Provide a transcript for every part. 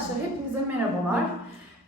Arkadaşlar hepinize merhabalar.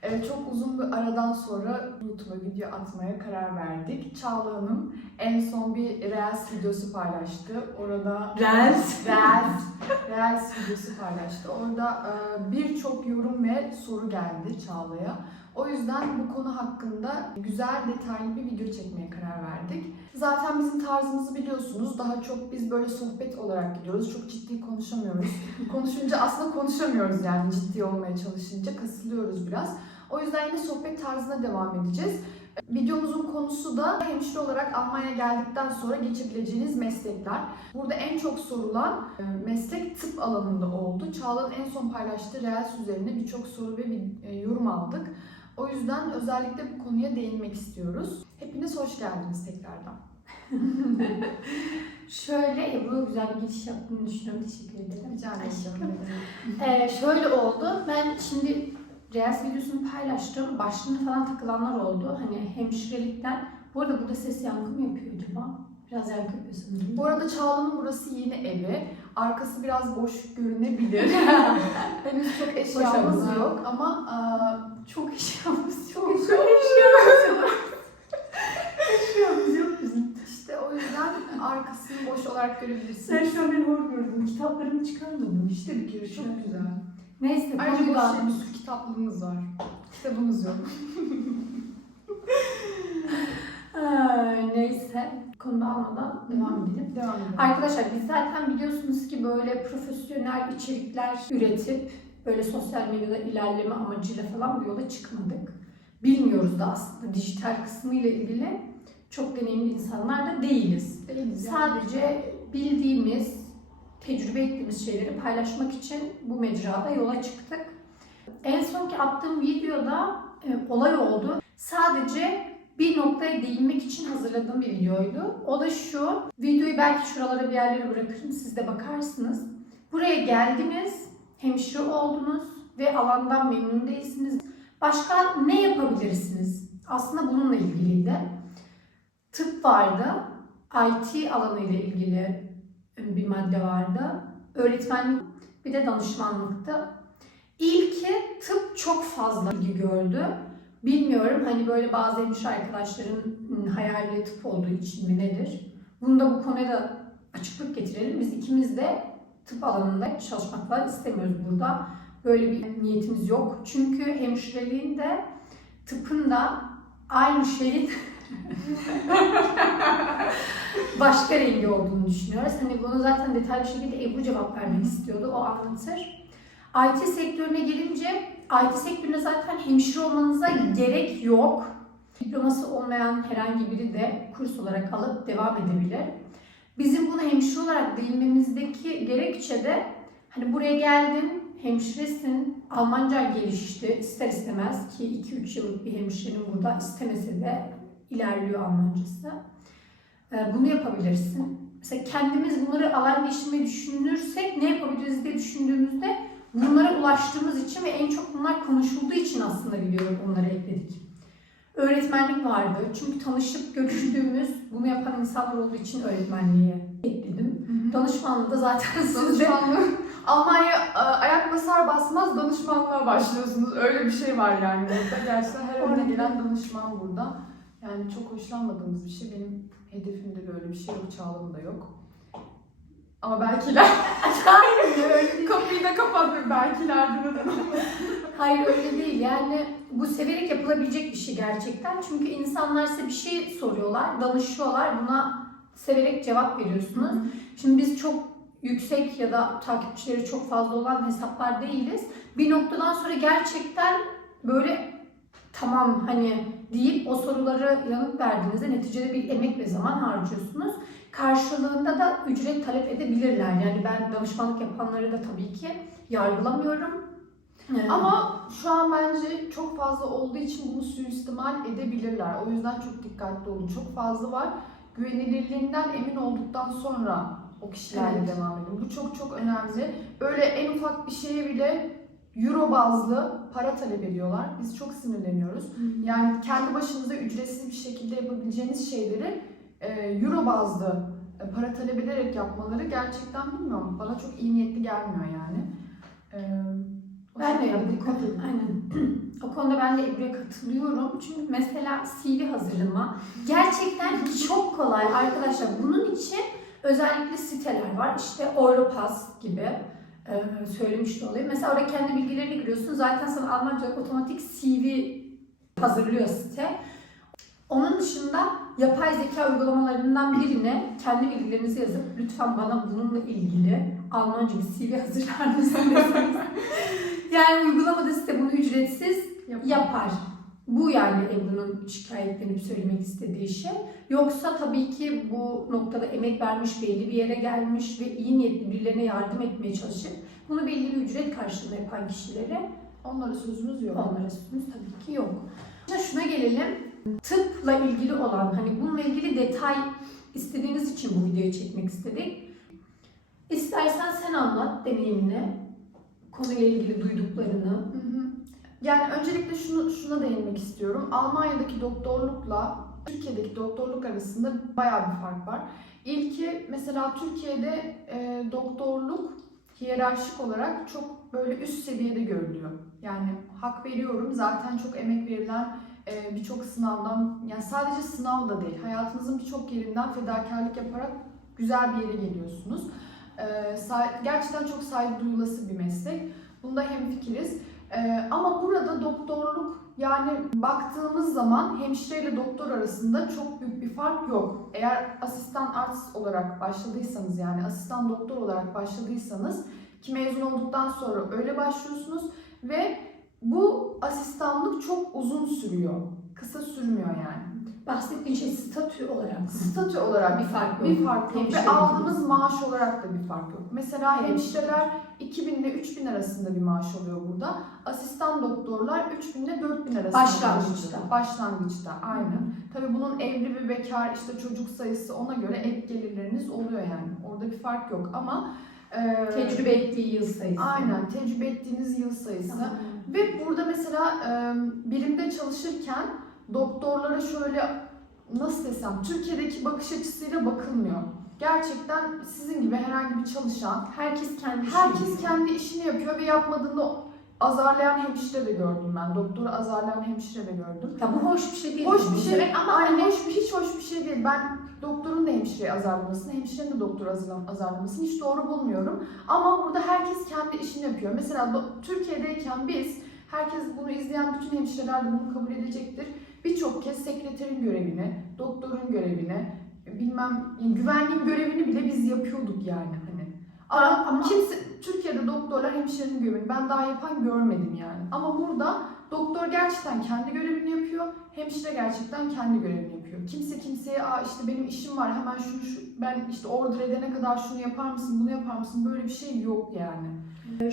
Ee, çok uzun bir aradan sonra YouTube'a video atmaya karar verdik. Çağla Hanım en son bir Reels videosu paylaştı. Orada Reels. Reels, Reels videosu paylaştı. Orada e, birçok yorum ve soru geldi Çağla'ya. O yüzden bu konu hakkında güzel, detaylı bir video çekmeye karar verdik. Zaten bizim tarzımızı biliyorsunuz. Daha çok biz böyle sohbet olarak gidiyoruz. Çok ciddi konuşamıyoruz. Konuşunca aslında konuşamıyoruz yani ciddi olmaya çalışınca. Kasılıyoruz biraz. O yüzden yine sohbet tarzına devam edeceğiz. Videomuzun konusu da hemşire olarak Almanya'ya geldikten sonra geçebileceğiniz meslekler. Burada en çok sorulan e, meslek tıp alanında oldu. Çağla'nın en son paylaştığı Reels üzerine birçok soru ve bir e, yorum aldık. O yüzden özellikle bu konuya değinmek istiyoruz. Hepiniz hoş geldiniz tekrardan. Şöyle Ebru güzel bir giriş yaptığını düşünüyorum. Teşekkür ederim. Rica ederim. Ee, şöyle oldu. Ben şimdi Reels videosunu paylaştım. Başlığına falan takılanlar oldu. Hani hemşirelikten. Bu arada burada ses yankı mı yapıyor acaba? Biraz yankı yapıyor sanırım. Bu arada Çağla'nın burası yeni evi. Arkası biraz boş görünebilir. Henüz çok eşyamız yok ama çok eşyamız çok yok. çok Eşyamız yok bizim. işte o yüzden arkasını boş olarak Sen görebilirsiniz. şu an beni hor gördün. Kitaplarımı çıkarmadın. İşte bir giriş. Çok güzel. Neyse Ayrıca boş şey, bir sürü kitaplığımız var. Kitabımız yok. Neyse. Konuda almadan devam edelim. Devam edelim. Arkadaşlar biz zaten biliyorsunuz ki böyle profesyonel içerikler üretip böyle sosyal medyada ilerleme amacıyla falan bu yola çıkmadık. Bilmiyoruz da aslında dijital kısmıyla ilgili çok deneyimli insanlar da değiliz. Değiliz yani. Sadece bildiğimiz, tecrübe ettiğimiz şeyleri paylaşmak için bu mecrada yola çıktık. En sonki attığım videoda e, olay oldu. Sadece bir noktaya değinmek için hazırladığım bir videoydu. O da şu. Videoyu belki şuralara bir yerlere bırakırım. Siz de bakarsınız. Buraya geldiniz, hemşire oldunuz ve alandan memnun değilsiniz. Başka ne yapabilirsiniz? Aslında bununla ilgiliydi. Tıp vardı. IT alanı ile ilgili bir madde vardı. Öğretmenlik bir de danışmanlıktı. İlki tıp çok fazla ilgi gördü. Bilmiyorum hani böyle bazı hemşire arkadaşların ım, hayali tıp olduğu için mi nedir? Bunu da bu konuya da açıklık getirelim. Biz ikimiz de tıp alanında çalışmak falan istemiyoruz burada. Böyle bir niyetimiz yok. Çünkü hemşireliğin de tıpın da aynı şeyin başka rengi olduğunu düşünüyoruz. Hani bunu zaten detaylı şekilde Ebru cevap vermek istiyordu. O anlatır. IT sektörüne gelince IT sektörüne zaten hemşire olmanıza gerek yok. Diploması olmayan herhangi biri de kurs olarak alıp devam edebilir. Bizim bunu hemşire olarak değinmemizdeki gerekçe de hani buraya geldin, hemşiresin, Almanca gelişti ister istemez ki 2-3 yıllık bir hemşirenin burada istemese de ilerliyor Almancası. Ee, Bunu yapabilirsin. Mesela kendimiz bunları alanleştirmeyi düşünürsek ne yapabiliriz diye düşündüğümüzde bunlara ulaştığımız için ve en çok bunlar konuşulduğu için aslında videoya bunları ekledik. Öğretmenlik vardı. Çünkü tanışıp görüştüğümüz, bunu yapan insanlar olduğu için öğretmenliğe ekledim. Danışmanlığı da zaten sizde. Danışmanlığı. Almanya e, ayak basar basmaz danışmanlığa başlıyorsunuz. Öyle bir şey var yani burada. Gerçekten her önüne gelen danışman burada. Yani çok hoşlanmadığımız bir şey. Benim hedefimde böyle bir şey yok. Çağla'mda yok. Ama belkiler. Hayır. Kapıyı da kapatmıyor. Belkiler neden Hayır öyle değil. Yani bu severek yapılabilecek bir şey gerçekten. Çünkü insanlar size bir şey soruyorlar, danışıyorlar. Buna severek cevap veriyorsunuz. Şimdi biz çok yüksek ya da takipçileri çok fazla olan hesaplar değiliz. Bir noktadan sonra gerçekten böyle tamam hani deyip o soruları yanıt verdiğinizde neticede bir emek ve zaman harcıyorsunuz. Karşılığında da ücret talep edebilirler. Yani ben danışmanlık yapanları da tabii ki yargılamıyorum. Ee, Ama şu an bence çok fazla olduğu için bunu suistimal edebilirler. O yüzden çok dikkatli olun. Çok fazla var. Güvenilirliğinden emin olduktan sonra o kişilerle Evet. devam edin. Bu çok çok önemli. Böyle en ufak bir şeye bile euro bazlı para talep ediyorlar. Biz çok sinirleniyoruz. Yani kendi başınıza ücretsiz bir şekilde yapabileceğiniz şeyleri e, euro bazlı e, para talep ederek yapmaları gerçekten bilmiyorum. Bana çok iyi niyetli gelmiyor yani. E, O Ben de edin. Aynen. o konuda ben de Ebru'ya katılıyorum. Çünkü mesela CV hazırlama gerçekten çok kolay arkadaşlar. Bunun için özellikle siteler var. İşte Europass gibi e, söylemiş de oluyor. Mesela oraya kendi bilgilerini giriyorsun. Zaten sana Almanca otomatik CV hazırlıyor site. Onun dışında yapay zeka uygulamalarından birine kendi bilgilerinizi yazıp lütfen bana bununla ilgili Almanca bir CV hazırlar mısınız? yani uygulamada size bunu ücretsiz Yapın. yapar. Bu yani Ebru'nun şikayetlenip söylemek istediği şey. Yoksa tabii ki bu noktada emek vermiş, belli bir yere gelmiş ve iyi niyetli birilerine yardım etmeye çalışıp bunu belli bir ücret karşılığında yapan kişilere Onlara sözümüz yok. onlara sözümüz tabii ki yok. Şimdi şuna gelelim. Tıpla ilgili olan, hani bununla ilgili detay istediğiniz için bu videoyu çekmek istedik. İstersen sen anlat deneyimini, konuyla ilgili duyduklarını. Yani öncelikle şunu şuna değinmek istiyorum. Almanya'daki doktorlukla Türkiye'deki doktorluk arasında bayağı bir fark var. İlki mesela Türkiye'de e, doktorluk hiyerarşik olarak çok böyle üst seviyede görülüyor. Yani hak veriyorum zaten çok emek verilen birçok sınavdan yani sadece sınav da değil hayatınızın birçok yerinden fedakarlık yaparak güzel bir yere geliyorsunuz. E, gerçekten çok saygı duyulası bir meslek. Bunda hemfikiriz. Ee, ama burada doktorluk yani baktığımız zaman hemşire ile doktor arasında çok büyük bir fark yok. Eğer asistan artist olarak başladıysanız yani asistan doktor olarak başladıysanız ki mezun olduktan sonra öyle başlıyorsunuz ve bu asistanlık çok uzun sürüyor. Kısa sürmüyor yani. Bahsettiğin şey statü olarak? Statü olarak Bir fark yok. bir fark yok ve aldığınız maaş olarak da bir fark yok. Mesela Evet. hemşireler 2000 ile 3000 arasında bir maaş alıyor burada. Asistan doktorlar 3000 ile 4000 arasında. Başlangıçta. Başlangıçta aynen. Tabii bunun evli ve bekar işte çocuk sayısı ona göre ek gelirleriniz oluyor yani. Orada bir fark yok ama e, Tecrübe ettiği yıl sayısı. Aynen tecrübe ettiğiniz yıl sayısı. Tamam. Ve burada mesela e, birimde çalışırken doktorlara şöyle nasıl desem Türkiye'deki bakış açısıyla bakılmıyor. Gerçekten sizin gibi herhangi bir çalışan Herkes kendi işini herkes yapıyor. kendi işini yapıyor ve yapmadığında azarlayan hemşire de gördüm ben. Doktoru azarlayan hemşire de gördüm. Ya bu hoş bir şey değil. Hoş bir şey demek ama aynen hani hoş bir, hiç hoş bir şey değil. Ben doktorun da hemşireyi azarlamasını, hemşirenin de azarlam- azarlamasını hiç doğru bulmuyorum. Ama burada herkes kendi işini yapıyor. Mesela Türkiye'deyken biz, herkes bunu izleyen bütün hemşireler de bunu kabul edecektir. Birçok kez sekreterin görevini, doktorun görevini, bilmem yani güvenliğin görevini bile biz yapıyorduk yani hani. Ama- ama- kimse Türkiye'de doktorlar hemşirenin görevini ben daha yapan görmedim yani. Ama burada doktor gerçekten kendi görevini yapıyor, hemşire gerçekten kendi görevini yapıyor. Kimse kimseye Aa işte benim işim var hemen şunu şu ben işte order edene kadar şunu yapar mısın bunu yapar mısın böyle bir şey yok yani.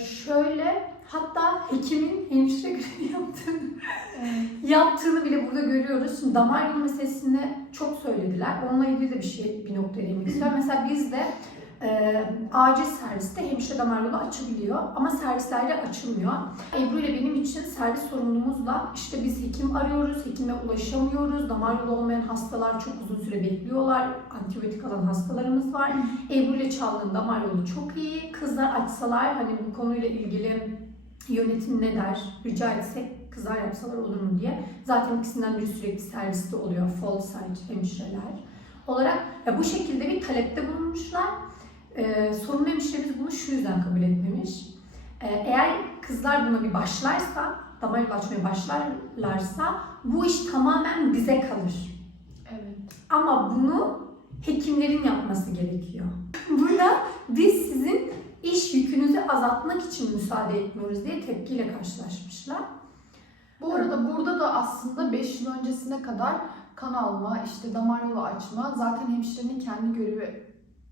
şöyle hatta hekimin hemşire görevi yaptığını yaptığını bile burada görüyoruz. Şimdi damar yolu meselesini çok söylediler. Onunla ilgili de bir şey bir noktaya değinmek istiyorum. Mesela bizde e, acil serviste hemşire damar yolu açabiliyor ama servislerde açılmıyor. Ebru ile benim için servis sorumluluğumuzla işte biz hekim arıyoruz, hekime ulaşamıyoruz. Damar yolu olmayan hastalar çok uzun süre bekliyorlar. Antibiyotik alan hastalarımız var. Ebru ile Çağla'nın damar yolu çok iyi. Kızlar açsalar hani bu konuyla ilgili yönetim ne der, rica etsek kızlar yapsalar olur mu diye. Zaten ikisinden biri sürekli serviste oluyor. Fall site hemşireler olarak. Ya bu şekilde bir talepte bulunmuşlar. Ee, sorumlu hemşiremiz bunu şu yüzden kabul etmemiş. Ee, eğer kızlar buna bir başlarsa, damar yolu açmaya başlarlarsa bu iş tamamen bize kalır. Evet. Ama bunu hekimlerin yapması gerekiyor. Buna biz sizin iş yükünüzü azaltmak için müsaade etmiyoruz diye tepkiyle karşılaşmışlar. Bu arada burada da aslında 5 yıl öncesine kadar kan alma, işte damar yolu açma zaten hemşirenin kendi görevi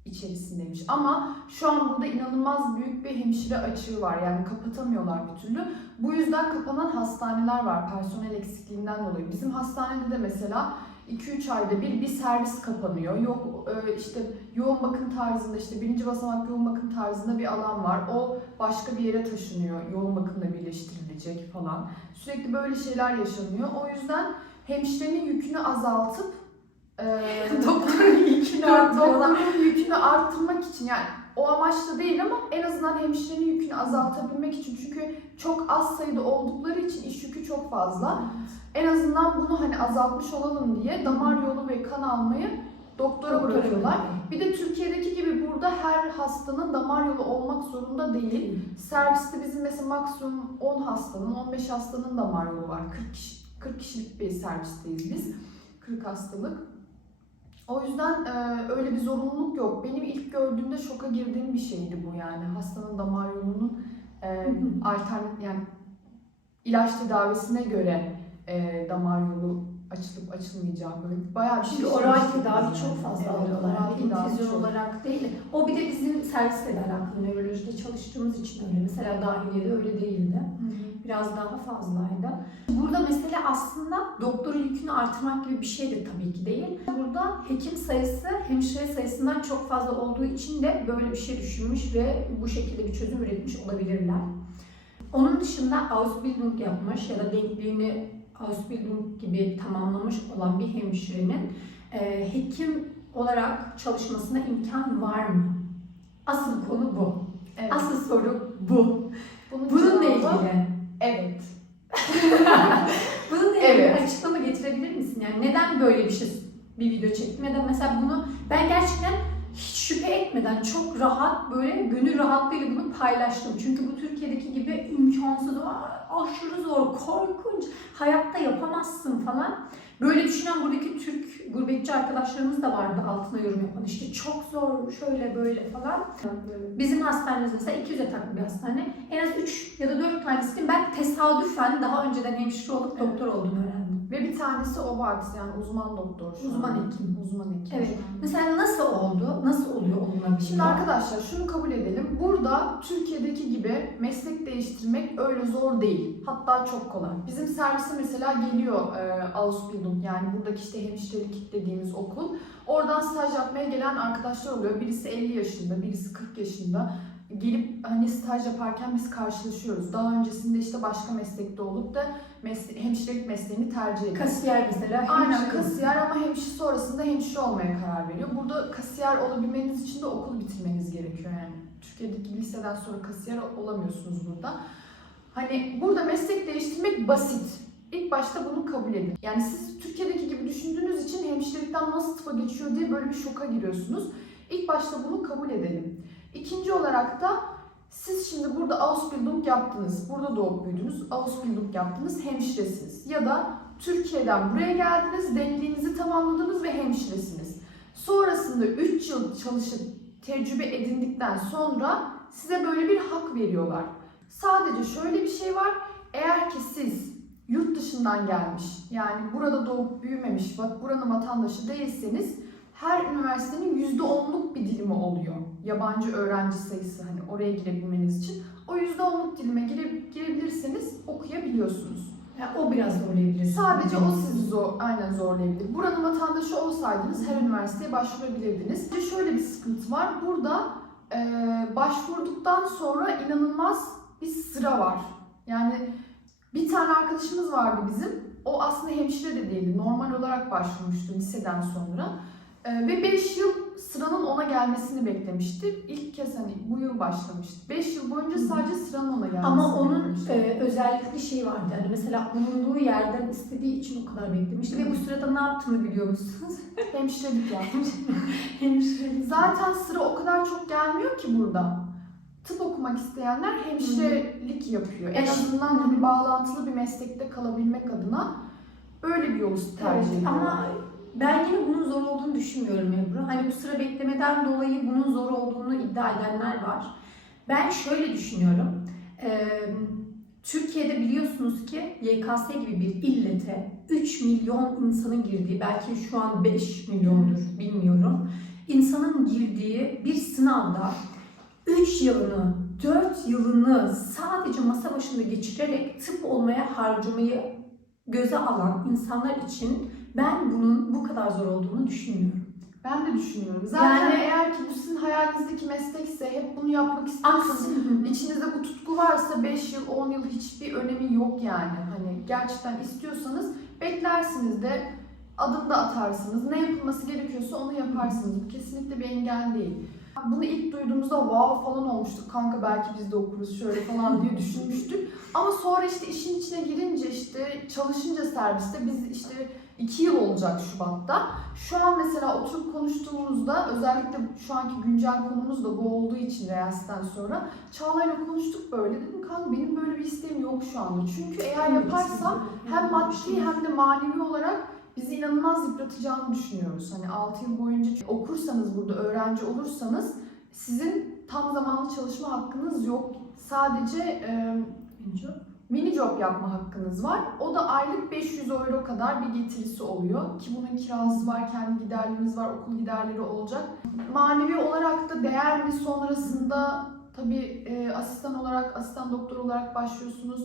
içerisindeymiş. Ama şu an burada inanılmaz büyük bir hemşire açığı var. Yani kapatamıyorlar bir türlü. Bu yüzden kapanan hastaneler var personel eksikliğinden dolayı. Bizim hastanede de mesela 2-3 ayda bir bir servis kapanıyor. Yok e, işte yoğun bakım tarzında işte birinci basamak yoğun bakım tarzında bir alan var. O başka bir yere taşınıyor. Yoğun bakımla birleştirilecek falan. Sürekli böyle şeyler yaşanıyor. O yüzden hemşirenin yükünü azaltıp Doktorun yükünü doktorun yükünü arttırmak için yani o amaçla değil ama en azından hemşirenin yükünü azaltabilmek için çünkü çok az sayıda oldukları için iş yükü çok fazla. En azından bunu hani azaltmış olalım diye damar yolu ve kan almayı doktora bırakıyorlar. Bir de Türkiye'deki gibi burada her hastanın damar yolu olmak zorunda değil. Serviste bizim mesela maksimum 10 hastanın, 15 hastanın damar yolu var. 40 kişi, 40 kişilik bir servisteyiz biz. 40 hastalık. O yüzden e, öyle bir zorunluluk yok. Benim ilk gördüğümde şoka girdiğim bir şeydi bu yani. Hastanın damar yolunun e, alternatif yani ilaç tedavisine göre e, damar yolu açılıp açılmayacağı böyle bayağı bir şey. Çünkü oral tedavi yani. çok fazla Evet, alıyorlar. Yani tedavi infüzyon çok. olarak değil. O bir de bizim servisle de alakalı. Nörolojide çalıştığımız için öyle. Mesela dahiliyede öyle değildi. Hı hı. Biraz daha fazlaydı. Burada mesele aslında doktorun yükünü artırmak gibi bir şey de tabii ki değil. Burada hekim sayısı hemşire sayısından çok fazla olduğu için de böyle bir şey düşünmüş ve bu şekilde bir çözüm üretmiş olabilirler. Onun dışında Ausbildung yapmış ya da denkliğini Ausbildung gibi tamamlamış olan bir hemşirenin e, hekim olarak çalışmasına imkan var mı? Asıl konu bu. Evet. Asıl soru bu. Bunun Bununla ilgili. Evet. İlgili Evet. açıklama getirebilir misin? Yani neden böyle bir şey bir video da mesela bunu ben gerçekten hiç şüphe etmeden çok rahat böyle gönül rahatlığıyla bunu paylaştım. Çünkü bu Türkiye'deki gibi imkansız, "Aa, aşırı zor, korkunç, hayatta yapamazsın falan. Böyle düşünen buradaki Türk gurbetçi arkadaşlarımız da vardı altına yorum yapan işte çok zor, şöyle böyle falan. Bizim hastanemiz mesela 200 yataklı bir hastane. En az 3 ya da 4 tanesinin ben tesadüfen daha önceden hemşire olup doktor olduğunu öğrendim. Ve bir tanesi o vardı yani uzman doktor. Uzman an. hekim. Uzman hekim. Evet. Mesela nasıl oldu? Nasıl oluyor olunabiliyor? Şimdi arkadaşlar şunu kabul edelim. Burada Türkiye'deki gibi meslek değiştirmek öyle zor değil. Hatta çok kolay. Bizim servise mesela geliyor e, Ausbildung yani buradaki işte hemşirelik dediğimiz okul. Oradan staj yapmaya gelen arkadaşlar oluyor. Birisi 50 yaşında, birisi 40 yaşında. Gelip hani staj yaparken biz karşılaşıyoruz. Daha öncesinde işte başka meslekte olup da mesle- hemşirelik mesleğini tercih ediyor. Kasiyer mesela. Aynen hemşire. kasiyer ama hemşire sonrasında hemşire olmaya karar veriyor. Burada kasiyer olabilmeniz için de okul bitirmeniz gerekiyor yani. Türkiye'deki liseden sonra kasiyer olamıyorsunuz burada. Hani burada meslek değiştirmek basit. İlk başta bunu kabul edin. Yani siz Türkiye'deki gibi düşündüğünüz için hemşirelikten nasıl tıpa geçiyor diye böyle bir şoka giriyorsunuz. İlk başta bunu kabul edelim. İkinci olarak da siz şimdi burada Ausbildung yaptınız. Burada doğup büyüdünüz. Ausbildung yaptınız. Hemşiresiniz. Ya da Türkiye'den buraya geldiniz, denkliğinizi tamamladınız ve hemşiresiniz. Sonrasında 3 yıl çalışıp tecrübe edindikten sonra size böyle bir hak veriyorlar. Sadece şöyle bir şey var. Eğer ki siz yurt dışından gelmiş, yani burada doğup büyümemiş, buranın vatandaşı değilseniz her üniversitenin %10'luk bir dilimi oluyor. Yabancı öğrenci sayısı hani oraya girebilmeniz için. O %10'luk dilime gire, girebilirseniz okuyabiliyorsunuz. Yani o biraz zorlayabilir. Sadece o sizi zor, aynen zorlayabilir. Buranın vatandaşı olsaydınız her üniversiteye başvurabilirdiniz. Bir de şöyle bir sıkıntı var. Burada e, başvurduktan sonra inanılmaz bir sıra var. Yani bir tane arkadaşımız vardı bizim. O aslında hemşire de değildi. Normal olarak başvurmuştu liseden sonra. E, ve 5 yıl sıranın ona gelmesini beklemişti. İlk kez hani bu yıl başlamıştı. 5 yıl boyunca sadece sıranın ona gelmesini Ama onun e, özellikli şey vardı. Yani mesela bulunduğu yerden istediği için o kadar beklemişti. Ve bu sırada ne yaptığını biliyor musunuz? hemşirelik yapmış. Hemşirelik. Zaten sıra o kadar çok gelmiyor ki burada. Tıp okumak isteyenler hemşirelik yapıyor. En azından hani bağlantılı bir meslekte kalabilmek adına böyle bir yolu tercih Evet, ediyor. ama ben yine bunun zor olduğunu düşünmüyorum Ebru. Hani bu sıra beklemeden dolayı bunun zor olduğunu iddia edenler var. Ben şöyle düşünüyorum. Ee, Türkiye'de biliyorsunuz ki YKS gibi bir illete 3 milyon insanın girdiği, belki şu an 5 milyondur bilmiyorum. insanın girdiği bir sınavda 3 yılını, 4 yılını sadece masa başında geçirerek tıp olmaya harcamayı göze alan insanlar için ben bunun bu kadar zor olduğunu düşünmüyorum. Ben de düşünüyorum. Zaten Yani- eğer ki bu sizin hayalinizdeki meslekse, hep bunu yapmak istiyorsanız, içinizde bu tutku varsa 5 yıl, 10 yıl hiçbir önemi yok yani. Hani gerçekten istiyorsanız beklersiniz de adım da atarsınız. Ne yapılması gerekiyorsa onu yaparsınız. Bu kesinlikle bir engel değil. Bunu ilk duyduğumuzda wow falan olmuştuk. Kanka belki biz de okuruz şöyle falan diye düşünmüştük. Ama sonra işte işin içine girince işte çalışınca serviste biz işte iki yıl olacak Şubat'ta. Şu an mesela oturup konuştuğumuzda özellikle şu anki güncel konumuz da bu olduğu için Reels'ten sonra Çağla'yla konuştuk böyle. Dedim kanka benim böyle bir isteğim yok şu anda. Çünkü eğer yaparsam hem maddi hem de manevi olarak bizi inanılmaz yıpratacağını düşünüyoruz. Hani 6 yıl boyunca okursanız burada öğrenci olursanız sizin tam zamanlı çalışma hakkınız yok. Sadece e, mini job yapma hakkınız var. O da aylık 500 euro kadar bir getirisi oluyor. Ki bunun kirası var, kendi giderleriniz var, okul giderleri olacak. Manevi olarak da değer mi sonrasında tabii e, asistan olarak, asistan doktor olarak başlıyorsunuz.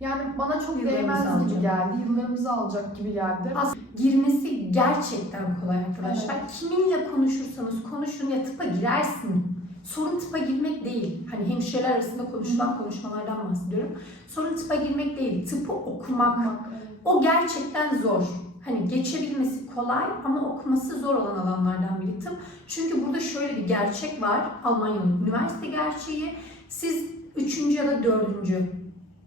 Yani bana çok Yıllarımızı değmez gibi alacak. geldi. Yıllarımızı alacak gibi geldi. Girmesi gerçekten kolay arkadaşlar. Kiminle konuşursanız konuşun ya tıpa girersin. Sorun tıpa girmek değil. Hani hemşireler arasında konuşulan konuşmalardan bahsediyorum. Sorun tıpa girmek değil. Tıpı okumak. O gerçekten zor. Hani geçebilmesi kolay ama okuması zor olan alanlardan biri tıp. Çünkü burada şöyle bir gerçek var. Almanya'nın üniversite gerçeği. Siz üçüncü ya da dördüncü,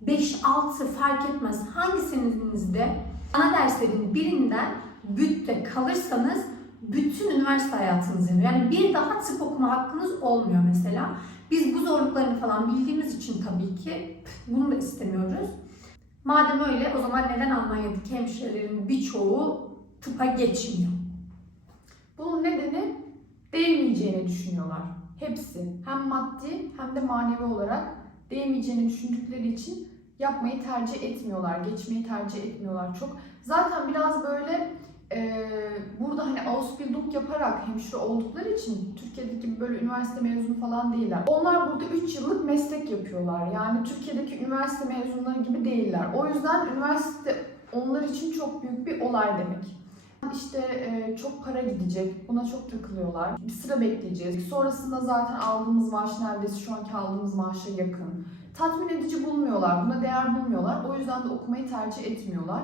5-6 fark etmez hangisinizde ana derslerin birinden bütte kalırsanız bütün üniversite hayatınız yanıyor. Yani bir daha tıp okuma hakkınız olmuyor mesela. Biz bu zorluklarını falan bildiğimiz için tabii ki bunu da istemiyoruz. Madem öyle o zaman neden Almanya'daki hemşirelerin birçoğu tıpa geçmiyor? Bunun nedeni değmeyeceğini düşünüyorlar. Hepsi. Hem maddi hem de manevi olarak değmeyeceğini düşündükleri için yapmayı tercih etmiyorlar. Geçmeyi tercih etmiyorlar çok. Zaten biraz böyle e, burada hani Ausbildung yaparak hemşire oldukları için Türkiye'deki böyle üniversite mezunu falan değiller. Onlar burada 3 yıllık meslek yapıyorlar. Yani Türkiye'deki üniversite mezunları gibi değiller. O yüzden üniversite onlar için çok büyük bir olay demek. İşte e, çok para gidecek, buna çok takılıyorlar. Bir sıra bekleyeceğiz. Sonrasında zaten aldığımız maaş neredeyse şu anki aldığımız maaşa yakın. Tatmin edici bulmuyorlar, buna değer bulmuyorlar. O yüzden de okumayı tercih etmiyorlar.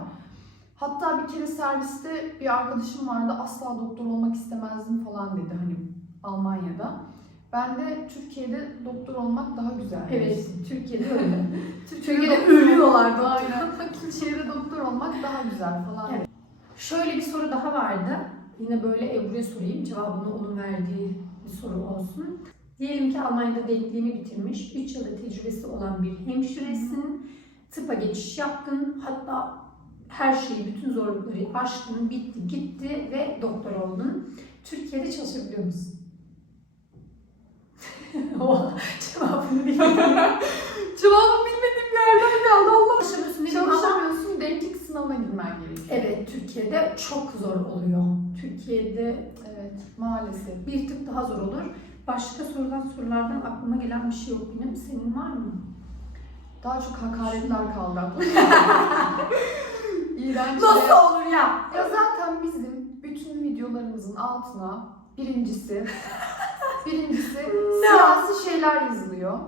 Hatta bir kere serviste bir arkadaşım vardı, asla doktor olmak istemezdim falan dedi hani Almanya'da. Ben de Türkiye'de doktor olmak daha güzel. Evet, Türkiye'de öyle. Türkiye'de, ölüyorlar doktor. Aynen. Türkiye'de doktor olmak daha güzel falan. Evet. Şöyle bir soru daha vardı. Yine böyle Ebru'ya sorayım. Cevabını onun verdiği bir soru olsun. Diyelim ki Almanya'da denkliğini bitirmiş, 3 yılda tecrübesi olan bir hemşiresin. Tıpa geçiş yaptın. Hatta her şeyi, bütün zorlukları aştın, bitti, gitti ve doktor oldun. Türkiye'de çalışabiliyor musun? cevabını bilmiyorum. Cevabı bilmediğim bir yerden geldi Allah. Çalışamıyorsun Çalışamıyorsun, denklik sınavına girmen gerekiyor. evet Türkiye'de çok zor oluyor. Türkiye'de Evet, maalesef. bir tık daha zor olur. Başka sorulan sorulardan aklıma gelen bir şey yok benim. Senin var mı? Daha çok hakaretler kaldı İğrenç. olur ya? Ya zaten bizim bütün videolarımızın altına birincisi, birincisi siyasi şeyler yazılıyor.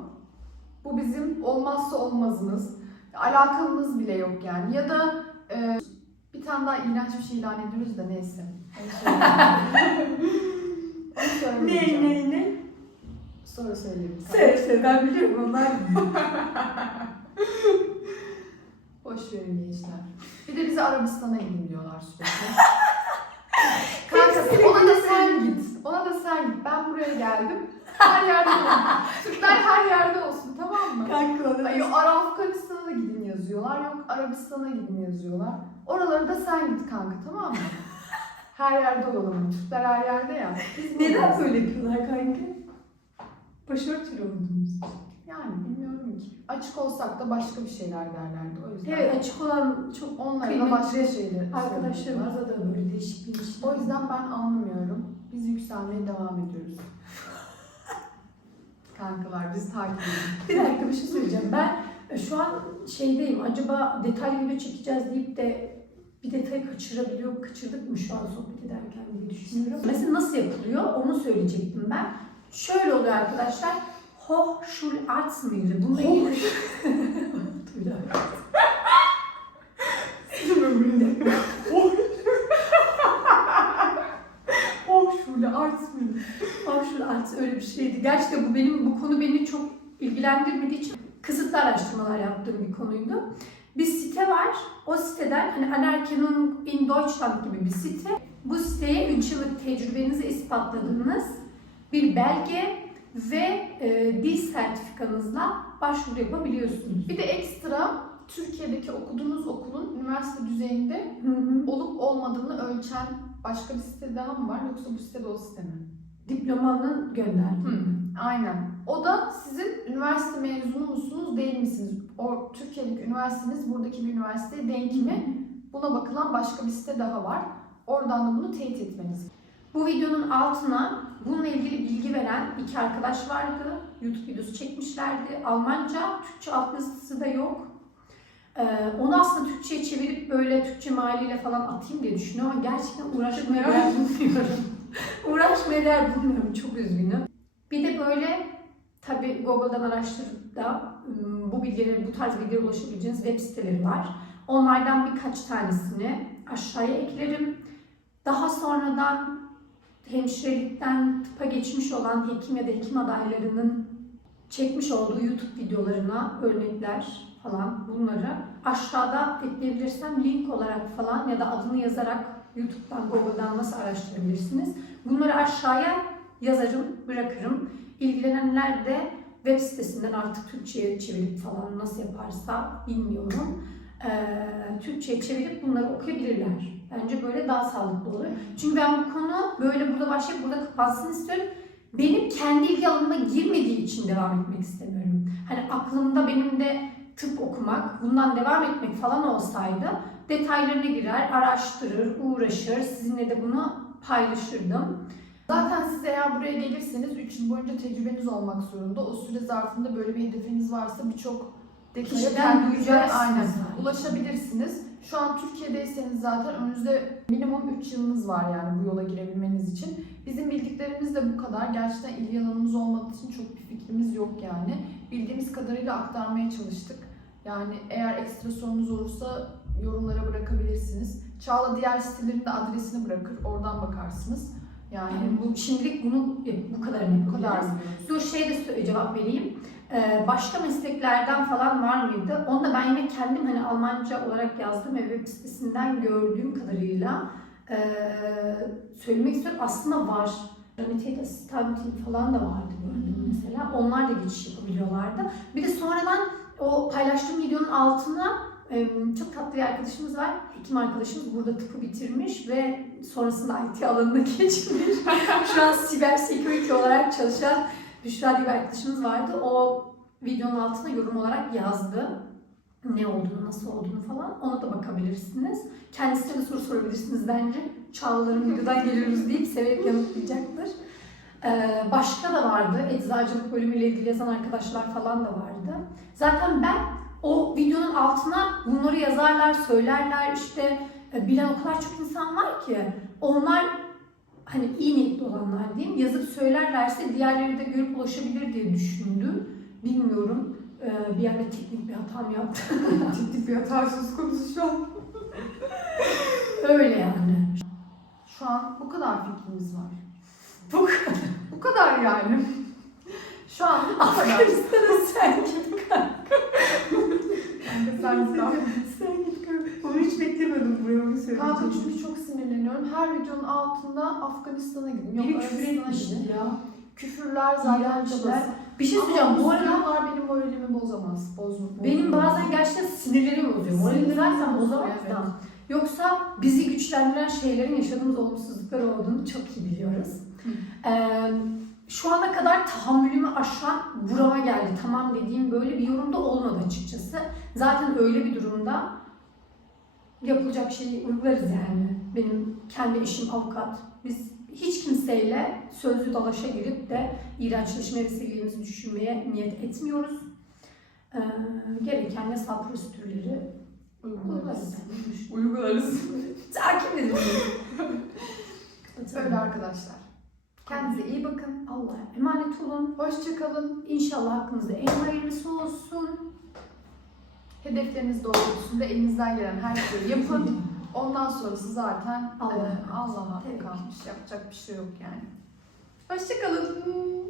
Bu bizim olmazsa olmazımız. Alakamız bile yok yani. Ya da e, bir tane daha iğrenç bir şey ilan ediyoruz da neyse. Onu söyleyeyim. Onu söyleyeceğim. ne? Sonra söylerim. Söyle söyle ben biliyorum onlar. Boş verin gençler. Bir de bize Arabistan'a gidin diyorlar sürekli. Kanka ona da sen git. Ona da sen git. Ben buraya geldim. Her yerde olsun. Türkler her yerde olsun tamam mı? Kanka Ay, Yok Ara Afganistan'a da gidin yazıyorlar. Yok Arabistan'a gidin yazıyorlar. Oraları da sen git kanka tamam mı? Her yerde olalım. Türkler her yerde ya. Biz Neden böyle yapıyorlar kanka? Başörtülü olduğumuz. Yani bilmiyorum. Açık olsak da başka bir şeyler derlerdi. O yüzden. Evet açık olan çok Onlara da Kıymetli başka şeyler söylüyorlar. arkadaşlarımıza da böyle değişik bir iş. O yüzden ben anlamıyorum. Biz yükselmeye devam ediyoruz. Kankalar bizi takip edin. Bir dakika bir şey söyleyeceğim. Ben şu an şeydeyim. Acaba detaylı video çekeceğiz deyip de bir detayı kaçırabiliyor, kaçırdık mı şu an sohbet ederken diye düşünüyorum. Mesela nasıl yapılıyor onu söyleyecektim ben. Şöyle oluyor arkadaşlar. Hochschularzt mıydı? Bununla ilgili... Şöyle artmıyor. Hochschularzt öyle bir şey gerçekten bu benim bu konu beni çok ilgilendirmediği için kısıtlı araştırmalar yaptığım bir konuydu. Bir site var. O siteden hani Anerkennung in Deutschland gibi bir site. Bu siteye 3 yıllık tecrübenizi ispatladığınız bir belge ve e, dil sertifikanızla başvuru yapabiliyorsunuz. Bir de ekstra Türkiye'deki okuduğunuz okulun üniversite düzeyinde Hı hı. olup olmadığını ölçen başka bir site daha mı var yoksa bu sitede o site mi? Diplomanın gönderdiği. Aynen. O da sizin üniversite mezunu musunuz değil misiniz? O Türkiye'deki üniversiteniz buradaki bir üniversiteye denk mi? Buna bakılan başka bir site daha var. Oradan da bunu teyit etmeniz. Bu videonun altına bununla ilgili bilgi veren iki arkadaş vardı. YouTube videosu çekmişlerdi. Almanca, Türkçe altyazısı da yok. Ee, onu aslında Türkçe'ye çevirip böyle Türkçe maliyle falan atayım diye düşünüyorum ama gerçekten uğraşmaya değer bulmuyorum. uğraşmaya değer bulmuyorum. Çok üzgünüm. Bir de böyle tabi Google'dan araştırıp da ım, bu bilgileri, bu tarz bilgilere ulaşabileceğiniz web siteleri var. Onlardan birkaç tanesini aşağıya eklerim. Daha sonradan hemşirelikten tıpa geçmiş olan hekim ya da hekim adaylarının çekmiş olduğu YouTube videolarına örnekler falan bunları aşağıda ekleyebilirsem link olarak falan ya da adını yazarak YouTube'dan, Google'dan nasıl araştırabilirsiniz? Bunları aşağıya yazarım, bırakırım. İlgilenenler de web sitesinden artık Türkçe'ye çevirip falan nasıl yaparsa bilmiyorum. Ee, Türkçe'ye çevirip bunları okuyabilirler. Bence böyle daha sağlıklı olur. Çünkü ben bu konu böyle burada başlayıp burada kapansın istiyorum. Benim kendi ilgi alanıma girmediği için devam etmek istemiyorum. Hani aklımda benim de tıp okumak, bundan devam etmek falan olsaydı detaylarına girer, araştırır, uğraşır, sizinle de bunu paylaşırdım. Zaten siz eğer buraya gelirseniz 3 yıl boyunca tecrübeniz olmak zorunda. O süre zarfında böyle bir hedefiniz varsa birçok detaya kendinize aynen ulaşabilirsiniz. Şu an Türkiye'deyseniz zaten önünüzde minimum 3 yılınız var yani bu yola girebilmeniz için. Bizim bildiklerimiz de bu kadar. Gerçekten ilgi alanımız olmadığı için çok bir fikrimiz yok yani. Bildiğimiz kadarıyla aktarmaya çalıştık. Yani eğer ekstra sorunuz olursa yorumlara bırakabilirsiniz. Çağla diğer sitelerin de adresini bırakır. Oradan bakarsınız. Yani bu şimdilik bunu bu kadarını bu kadar yapabiliriz. biliyoruz. Dur şey de sö- cevap vereyim. Ee, başka mesleklerden falan var mıydı? Onu da ben yine kendim hani Almanca olarak yazdım ve web sitesinden gördüğüm kadarıyla ee, söylemek istiyorum. Aslında var. Sanitet asistantin falan da vardı gördüm mesela. Onlar da geçiş yapabiliyorlardı. Bir de sonradan o paylaştığım videonun altına çok tatlı bir arkadaşımız var. Hekim arkadaşımız burada tıpı bitirmiş ve sonrasında IT alanına geçmiş. Şu an siber security olarak çalışan Büşra diye bir arkadaşımız vardı. O videonun altına yorum olarak yazdı. Ne olduğunu, nasıl olduğunu falan. Ona da bakabilirsiniz. Kendisine de soru sorabilirsiniz bence. Çağlaların videodan geliyoruz deyip severek yanıtlayacaktır. Ee, başka da vardı. Eczacılık bölümüyle ilgili yazan arkadaşlar falan da vardı. Zaten ben o videonun altına bunları yazarlar, söylerler. işte e, bilen o kadar çok insan var ki onlar hani iyi niyetli olanlar diyeyim yazıp söylerlerse diğerleri de görüp ulaşabilir diye düşündüm. Bilmiyorum. Ee, bir yerde teknik bir hatam yaptım. Ciddi bir hata söz konusu şu an. Öyle yani. Şu an bu kadar fikrimiz var. Bu kadar. Bu kadar yani. Şu an bu kadar. Afganistan'a sen git kanka. Sen git. Bunu hiç beklemiyordum buraya onu söyleyeceğim. Kanka çünkü çok sinirleniyorum. Her videonun altında Afganistan'a gidin. Yok Biri küfür Arabistan'a gidin ya. Küfürler cabası. Bir şey söyleyeceğim. Bu arada Müslümanlar benim moralimi bozamaz. Bozma, benim bazen gerçekten sinirlerimi bozuyor. Zaten bozuyor, bozamaz evet. da. Yoksa bizi güçlendiren şeylerin yaşadığımız olumsuzluklar olduğunu çok iyi biliyoruz. Ee, şu ana kadar tahammülümü aşan burama geldi tamam dediğim böyle bir yorumda olmadı açıkçası. Zaten öyle bir durumda yapılacak şeyi uygularız yani. Benim kendi eşim avukat. Biz hiç kimseyle sözlü dalaşa girip de iğrençleşme ve seviyemizi düşürmeye niyet etmiyoruz. Ee, gereken yasal prosedürleri uygularız. Uygularız. Takip edin. Öyle arkadaşlar. Kendinize iyi bakın. Allah'a emanet olun. Hoşçakalın. İnşallah hakkınızda en hayırlısı olsun. Hedefleriniz doğrultusunda elinizden gelen her şeyi yapın. Ondan sonrası zaten Allah'a e, ki. kalmış. Yapacak bir şey yok yani. Hoşçakalın.